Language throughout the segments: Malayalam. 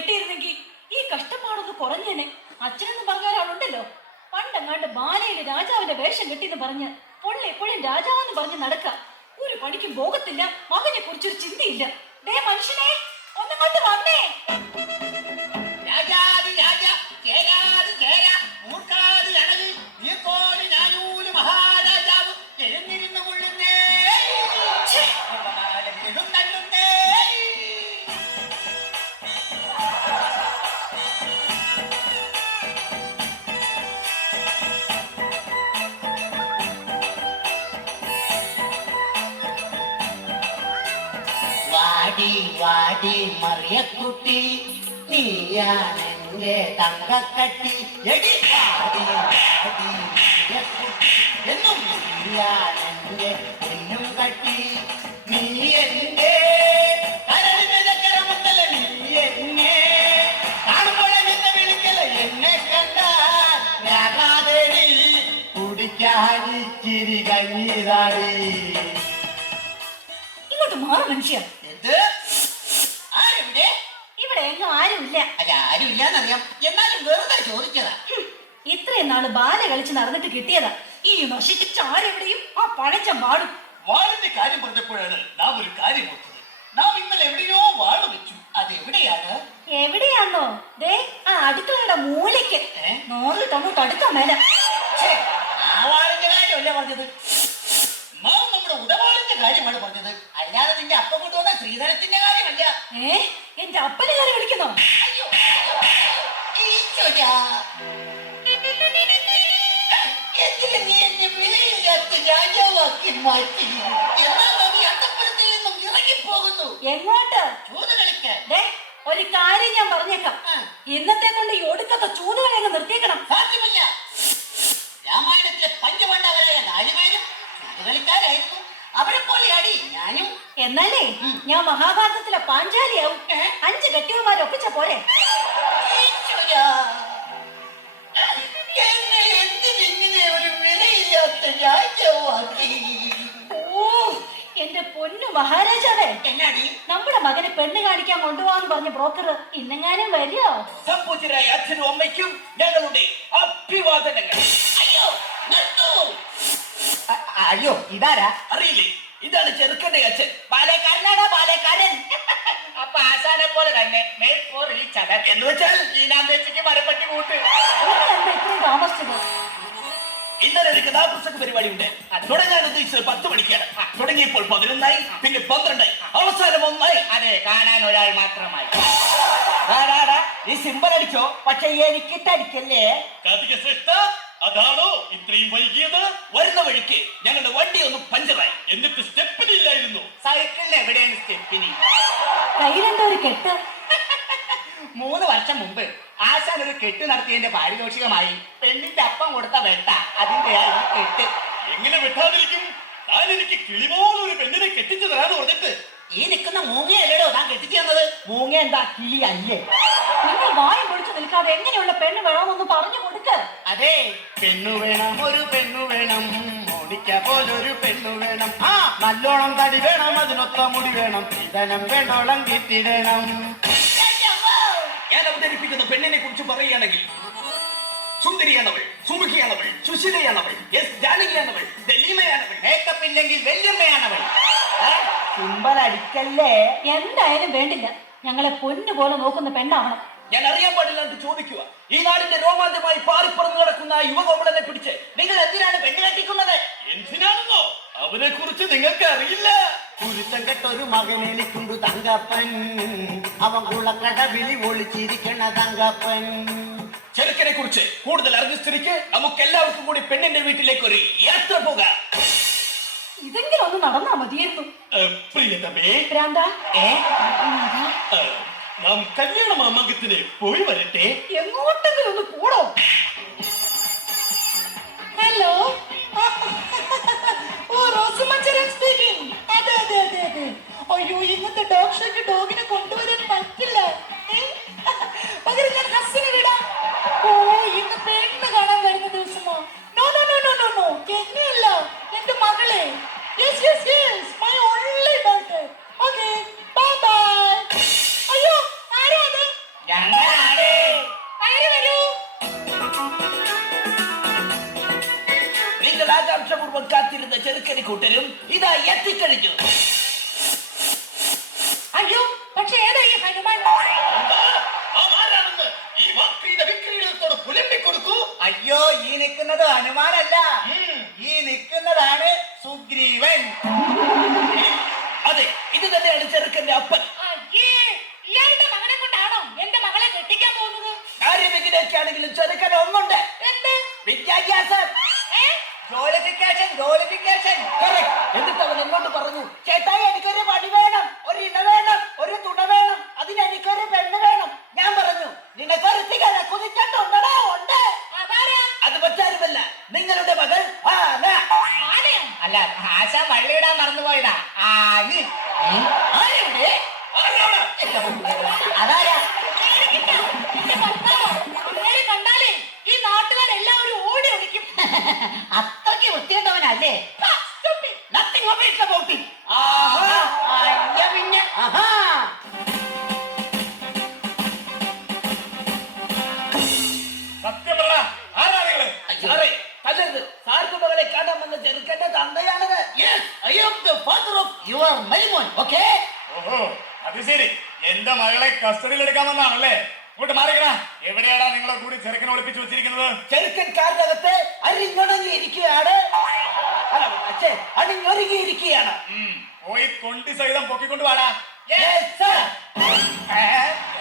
കെട്ടിയിരുന്നെങ്കിൽ ഈ കഷ്ടപ്പാടൊന്ന് കുറഞ്ഞേനെ. അച്ഛനെന്ന് പറഞ്ഞ ഒരാളുണ്ടല്ലോ, പണ്ടങ്ങാണ്ട് ബാലയില് രാജാവിന്റെ വേഷം കെട്ടിന്ന് പറഞ്ഞ് പൊള്ളി എപ്പോഴും രാജാവെന്ന് പറഞ്ഞ് നടക്ക. ഒരു പണിക്കും പോകത്തില്ല, മകനെ കുറിച്ചൊരു ചിന്തയില്ല. ഡേ മനുഷ്യനെ, ഒന്നങ്ങോട്ട് വന്നേ. മഹാരാജാവ് എഴുന്നിരുന്നു കൊള്ളുന്നേ. വാടി വാടി മറിയക്കുട്ടി, നീയാണെന്റെ തങ്കക്കട്ടി. എടി വാടി വാടി മറിയക്കുട്ടി, എന്നും നീയാണെന്റെ എന്നും കട്ടി. നീ എന്റെ കരളിനകരമുണ്ടല്ല, നീ എന്നെ കാണുമ്പോഴെ എന്ന് വിളിക്കല. എന്നെ കണ്ടാകാതെ കുടിക്കാതിച്ചിരി കഞ്ഞിതാടി. ഇങ്ങോട്ട് മാറ മനുഷ്യ. ആരെവിടെ? ഇവിടെ എങ്ങും ആരുമില്ല. അല്ല, ആരുമില്ലാന്നറിയാം, എന്നാലും വെറുതെ ചോദിച്ചതാ. ഇത്രയും നാള് ബാല കളിച്ച് നടന്നിട്ട് കിട്ടിയതാ. ഈ നശിച്ച ആരെവിടെയും ആ പഴച്ച വാടും. വാളിന്റെ കാര്യം പറഞ്ഞപ്പോഴാണ് നാം ഒരു കാര്യം ഓർത്തത്. നാം ഇന്നലെ എവിടെയോ വാള് വെച്ചു. അത് എവിടെയാണ്? എവിടെയാണോ? ദേ ആ അടുക്കളയുടെ മൂലയ്ക്ക്. 100 ടണ്ണോട്ട് അടുക്കാൻ മേല. ആ വാളിന്റെ കാര്യമല്ല പറഞ്ഞത്, നാം നമ്മുടെ ഉടവാളിന്റെ കാര്യമാണ് പറഞ്ഞത്. അല്ലാതെ നിന്റെ അപ്പം കൊണ്ടുവന്ന ശ്രീധരത്തിന്റെ കാര്യമല്ല. എന്റെ അപ്പനെ കാര്യം വിളിക്കുന്നോ? അയ്യോ, എന്തിന് നീ എന്നെ വിലയില്ലാത്ത രാജാവാക്കി മാറ്റി? എന്നാൽ നീ അന്തപ്പുരത്തിൽ നിന്നും ഇറങ്ങിപ്പോകുന്നു. എങ്ങോട്ട്? ചൂത് കളിക്കാൻ. ഒരു കാര്യം ഞാൻ പറഞ്ഞേക്കാം, ഇന്നത്തെ കൊണ്ട് ഈ ഒടുക്കത്തെ ചൂതുകളെ അങ്ങ് നിർത്തിയേക്കണം. സാധ്യമല്ല. രാമായണത്തിലെ പഞ്ചപാണ്ഡവരായ 4 പേരും ചൂതുകളിക്കാരായിരുന്നു. അവരെ പോലെയാടി ഞാനും. എന്നാലേ ഞാൻ മഹാഭാരതത്തിലെ പാഞ്ചാലിയാവും. 5 കെട്ടിയവന്മാരൊപ്പിച്ച പോലെ. എന്നെ എന്തിനിങ്ങനെ ഒരു വിലയില്ലാത്ത രാജാവാക്കി? ഓ എന്റെ പൊന്നു മഹാരാജാവേ, എന്നാടി? നമ്മുടെ മകനെ പെണ്ണ് കാണിക്കാൻ കൊണ്ടുപോകാന്ന് പറഞ്ഞ ബ്രോക്കർ ഇന്നെങ്ങാനും വരുമോ? സംപൂജ്യരായ അച്ഛനും അമ്മയ്ക്കും ഞങ്ങളുടെ അഭിവാദനങ്ങൾ. അയ്യോ നിർത്തൂ. അയ്യോ, ഇതാരാ? അറിയില്ലേ, ഇതാണ് ചെറുക്കന്റെ അച്ഛൻ. പാലക്കാരനാടാ, പാലക്കാരൻ. അപ്പൊ ആശാനെ പോലെ തന്നെ എന്ന് വെച്ചാൽ ഈനാന്തേച്ചിക്ക് മരപ്പറ്റി കൂട്ട്. എന്താ ഇത്രയും താമസിച്ചത്? ഇന്നലെ ഒരു കഥാപ്രസംഗ പരിപാടി ഉണ്ട്. തുടങ്ങാൻ ഉദ്ദേശിച്ചത് 10 മണിക്കാണ്. തുടങ്ങിയപ്പോൾ 11 പിന്നെ 12 അവസാനം 1. അതെ, കാണാൻ ഒരാൾ മാത്രമായി. നീ സിമ്പൽ അടിച്ചോ, പക്ഷെ എനിക്കിട്ടടിക്കല്ലേ. അതാണോ ഇത്രയും വൈകിയത്? വരുന്ന വഴിക്ക് ഞങ്ങളുടെ വണ്ടി ഒന്ന് പഞ്ചറായി, എന്നിട്ട് സ്റ്റെപ്പിനില്ലായിരുന്നു. സൈക്കിളിന് എവിടെയാണ് സ്റ്റെപ്പിനി? കയ്യിലെന്താ ഒരു കെട്ട്? 3 വർഷം മുമ്പ് ആശാൻ ഒരു കെട്ട് നടത്തിയതിന്റെ പാരിതോഷികമായി പെണ്ണിന്റെ അപ്പം കൊടുത്ത വെട്ട. അതിന്റെ ആ കെട്ട്. എങ്ങനെ വെട്ടാതിരിക്കും? താൻ എനിക്ക് കിളിപോലൊരു പെണ്ണിനെ കെട്ടിച്ചു തരാന്ന് പറഞ്ഞിട്ട്. ഈ നിൽക്കുന്ന മൂങ്ങയല്ലോ താൻ കെട്ടിച്ചു തന്നത്. മൂങ്ങ എന്താ കിളി അല്ലേ? നിങ്ങൾ വായും പൊളിച്ചു നിൽക്കാതെ എങ്ങനെയുള്ള പെണ്ണ് വേണമെന്ന് പറഞ്ഞു കൊടുക്ക്. അതെ, പെണ്ണു വേണം, ഒരു പെണ്ണു വേണം, മോണിക്ക പോലൊരു പെണ്ണു വേണം. നല്ലോണം തടി വേണം, അതിനൊത്ത മുടി വേണം, ധനം വേണോളം കിട്ടിടണം. ഞാൻ അവതരിപ്പിക്കുന്ന പെണ്ണിനെ കുറിച്ച് പറയുകയാണെങ്കിൽ സുന്ദരിയാണവൾ, സുമുഖിയാണവൾ, സുശീലയാണവൾ, എസ് ജാനകിയാണവൾ, ദലീമയാണവൾ, മേക്കപ്പ് ഇല്ലെങ്കിൽ വല്യമ്മയാണവൾ. സിമ്പൽ അടിക്കല്ലേ. എന്തായാലും വേണ്ടില്ല, ഞങ്ങളെ പൊന്നുപോലെ നോക്കുന്ന പെണ്ണാവണം. ഞാൻ അറിയാൻ പാടില്ലാണ്ട് ചോദിക്കുക, ഈ നാടിന്റെ രോമാഞ്ചമായി പാറിപ്പറന്ന് നടക്കുന്ന ആ യുവകോമളനെ പിടിച്ച് നിങ്ങൾ എന്തിനാണ് പെണ്ണ് കെട്ടിക്കുന്നത്? എന്തിനാണെന്നോ? അവനെ കുറിച്ച് നിങ്ങൾക്ക് അറിയില്ല. കുരുത്തം കെട്ടൊരു മകനെനിക്കുണ്ട് തങ്കപ്പൻ, അവൻ കുളക്കട വിളി ഒളിച്ചിരിക്കണ തങ്കപ്പൻ. ചെറുക്കനെ കുറിച്ച് കൂടുതൽ അറിഞ്ഞ സ്ഥിതിക്ക് നമുക്ക് എല്ലാവർക്കും കൂടി പെണ്ണിന്റെ വീട്ടിലേക്ക് ഒരു യാത്ര പോകാം. ഇതെങ്കിലും ഒന്ന് നടന്നാ മതിയായിരുന്നു. പ്രിയതമേ, നാം കല്യാണ മാമാങ്കത്തിന് പോയി വരട്ടെ. എങ്ങോട്ടെങ്കിലും ഒന്ന് പോടോ. Hello, speaking. അതെ അതെ അതെ അതെ. അയ്യോ, ഇന്നത്തെ ഡോഗ് ഷോയ്ക്ക് ഡോഗിനെ കൊണ്ടുവരാൻ പറ്റില്ല. പകരം ഞാൻ ഹസ്സിനെ വിടാം. ഓ, ഇന്ന് പെണ്ണ് കാണാൻ വരുന്ന ദിവസമോ? No no no no no no, എന്നെയല്ല, എന്റെ മകളെ. Yes yes yes, my only daughter. Okay, bye bye. അയ്യോ, ആരാ അത്? ആഹ്ലാദപൂർവ്വം കാത്തിരുന്ന ചെറുക്കന് കൂട്ടരും ഇതാ എത്തിക്കഴിഞ്ഞു. അയ്യോ, പക്ഷെ ഏതാ ഈ ഹനുമാൻ? അയ്യോ, ഈ നിൽക്കുന്നത് ഹനുമാനല്ല, ഈ നിൽക്കുന്നതാണ് സുഗ്രീവൻ. അതെ, ഇത് തന്നെയാണ് ചെറുക്കന്റെ അപ്പൻ. അയ്യേ, ഇയാളുടെ മകനെ കൊണ്ടാണോ എന്റെ മകളെ കെട്ടിക്കാൻ പോകുന്നത്? കാര്യം എങ്ങനെയൊക്കെയാണെങ്കിലും ചെറുക്കൻ ഒന്നുണ്ട്, എന്ത്? വിദ്യാഭ്യാസം. ജോലിഫിക്കേഷൻ. എന്നിട്ട് അവൻ എന്നോട് പറഞ്ഞു, ചേട്ടായി എനിക്കൊരു പണി വേണം, ഒരു ഇണ വേണം, ഒരു തുണ വേണം, അതിന് എനിക്കൊരു പെണ്ണ് വേണം. ഞാൻ പറഞ്ഞു, നിനക്കൊരുത്തികള കുതിച്ചിട്ടുണ്ടോ? ഉണ്ട്. അത് മറ്റാരുമല്ല, നിങ്ങളുടെ മകൾ ആന. അല്ല, ആശ വള്ളിയിടാൻ മറന്നുപോയതാ. അതാരാ? കണ്ടാലേ ഈ നാട്ടുകാരെല്ലാവരും ഓടി ഒളിക്കും. അത്രയ്ക്ക് വൃത്തിയുണ്ടവനല്ലേ? Nothing of it about it. പിന്നെ സത്യമല്ല, ആരാണ് സാറേ? തല്ലരുത്. സാറിന്റെ മകളെ കാണാൻ വന്ന ചെറുക്കന്റെ തന്തയാണത്. Yes, I am the father of your Maimon, okay? ഓഹോ, അത് ശരി. എന്റെ മകളെ കസ്റ്റഡിയിൽ എടുക്കാമെന്നാണല്ലേ? ഇങ്ങോട്ട് മാറിക്കണ. എവിടെയാടാ നിങ്ങളെ കൂടി ചെറുക്കനെ ഒളിപ്പിച്ചു വെച്ചിരിക്കുന്നത്? ചെറുക്കൻ കാറിനകത്ത് അരിഞ്ഞൊണങ്ങിയിരിക്കുകയാണ്. അല്ല, അച്ഛേ, അണിഞ്ഞൊരുങ്ങിയിരിക്കുകയാണ്. പോയി തൊണ്ടി സഹിതം പൊക്കിക്കൊണ്ട് വാടാ. Yes, sir.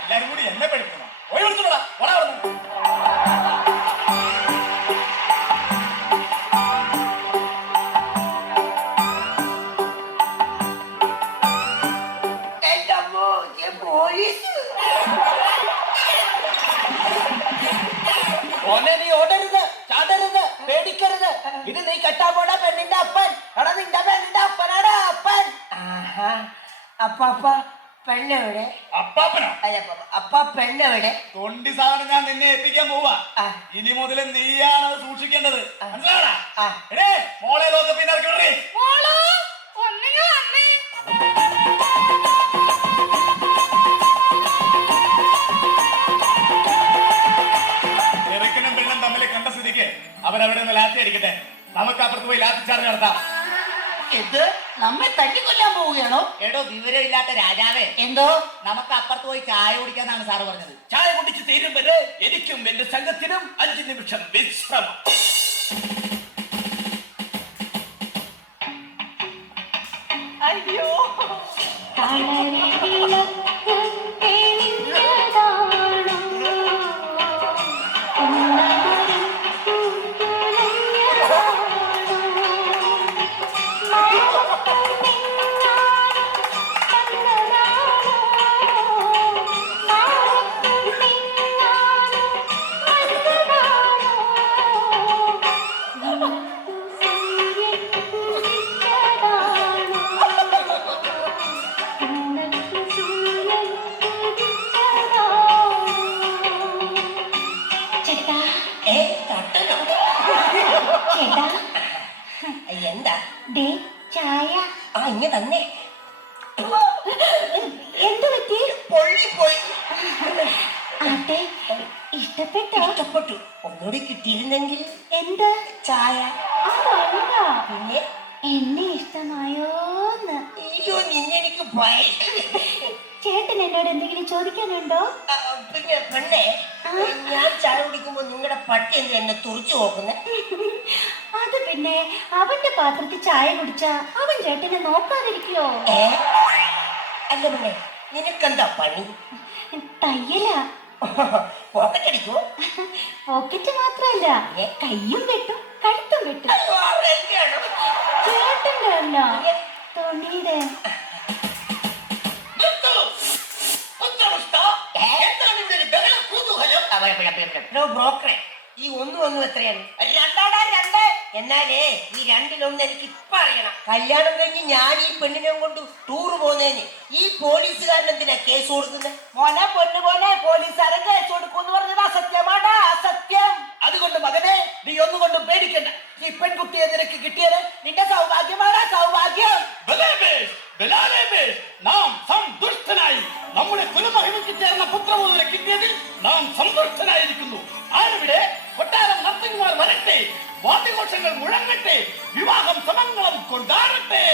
എല്ലാരും കൂടി എന്നെ പഠിക്കണം. പോയി വിളിച്ചോടാ. ഓടാ അവിടുന്ന്. എന്റെ അമ്മോ, ഞാൻ പോലീസ്. ഓനെ നീ ഓടരുത്, ചാടരുത്, പേടിക്കരുത്. ഇത് നീ കെട്ടാൻ പോണ പെണ്ണിന്റെ അപ്പൻ. എടാ, നിന്റെ പെണ്ണിന്റെ അപ്പനാടാ അപ്പൻ. അപ്പാപ്പ പെണ്ണെവിടെ? അപ്പാപ്പനോ? അല്ല അപ്പ പെണ്ണെവിടെ? തൊണ്ടി സാധനം ഞാൻ നിന്നെ ഏൽപ്പിക്കാൻ പോവാ. ഇനി മുതൽ നീയാണ് അത് സൂക്ഷിക്കേണ്ടത്. മനസ്സിലാടാ? എടേ, മോളെ ലോകപ്പിന്ന് ഇറക്കി വിടറി. മോളോ, ഒന്നിങ്ങ് വന്നേ. ചെറുക്കനും പെണ്ണും തമ്മിൽ കണ്ട സ്ഥിതിക്ക് അവരവിടെ നിന്ന് ലാത്തി അടിക്കട്ടെ. നമുക്ക് അപ്പുറത്ത് പോയി ലാത്തി ചാർജ് നടത്താം. ഇത് നമ്മെ തല്ലിക്കൊല്ലാൻ പോവുകയാണോ? എടോ, വിവരമില്ലാത്ത രാജാവേ, എന്തോ? നമുക്ക് അപ്പുറത്ത് പോയി ചായ കുടിക്കാന്നാണ് സാറ് പറഞ്ഞത്. ചായ കുടിച്ച് തീരും വരെ എനിക്കും എന്റെ സംഘത്തിനും 5 നിമിഷം വിശ്രമം. അയ്യോ, എന്താ ചായ. ഇങ്ങ തന്നെ എന്ത് പറ്റി? പൊള്ളിപ്പോയി. ആട്ടെ, ഇഷ്ടപ്പെട്ടോ? ഇഷ്ടപ്പെട്ടു. ഒന്നുകൂടി കിട്ടിയിരുന്നെങ്കിൽ. എന്ത്? ചായ. അതല്ല, പിന്നെ എന്നെ ഇഷ്ടമായോന്ന്. അയ്യോ, നിന്നെനിക്ക് ഭയങ്കര. ചേട്ടൻ എന്നോട് എന്തെങ്കിലും ചോദിക്കാനുണ്ടോ? പിന്നെ പെണ്ണെ, ഞാൻ ചായ കുടിക്കുമ്പോ നിങ്ങളുടെ പട്ടി എന്ത് എന്നെ തുറച്ചു നോക്കുന്നേ? അത് പിന്നെ അവന്റെ പാത്രത്തിൽ ചായ കുടിച്ചാ അവൻ ചേട്ടനെ നോക്കാതിരിക്കോ? അല്ല പെണ്ണെ, നിനക്കെന്താ പണി? തയ്യലാ. പോക്കറ്റ് അടിക്കുവോ? പോക്കറ്റ് മാത്രല്ല, കയ്യും വെട്ടും കഴുത്തും വെട്ടും. ചേട്ടന്റെ അല്ല, തുണിയുടെ. ബ്രോക്കറെ, ഈ ഒന്നും എത്രയാണ്? 2 എന്നാലേ ഈ 2 എനിക്ക് ഇപ്പൊ അറിയണം. കല്യാണം കഴിഞ്ഞ് ഞാൻ ഈ പെണ്ണിനെ കൊണ്ട് ടൂർ പോകുന്നതിന് ഈ പോലീസുകാരൻ എന്തിനാ കേസ് കൊടുക്കുന്നത്? മോനെ, പൊന്നു പോലെ, പോലീസുകാരൻ കേസ് കൊടുക്കൂന്ന് പറഞ്ഞത് അസത്യമാടാ, അസത്യം. അതുകൊണ്ട് മകനെ, നീ ഒന്നുകൊണ്ടും പേടിക്കണ്ട. ഈ പെൺകുട്ടിയെ നിനക്ക് കിട്ടിയത് നിന്റെ സൗഭാഗ്യമാടാ, സൗഭാഗ്യം. നാം സന്തുഷ്ടനായി. നമ്മുടെ കുലമഹിമയ്ക്ക് ചേർന്ന പുത്രമോദനെ കിട്ടിയതിൽ നാം സന്തുഷ്ടനായിരിക്കുന്നു. ആരുടെ കൊട്ടാരം നർത്തകിമാർ വരട്ടെ. വാദ്യഘോഷങ്ങൾ മുഴങ്ങട്ടെ, വിവാഹം സമംഗളം കൊണ്ടാടട്ടെ.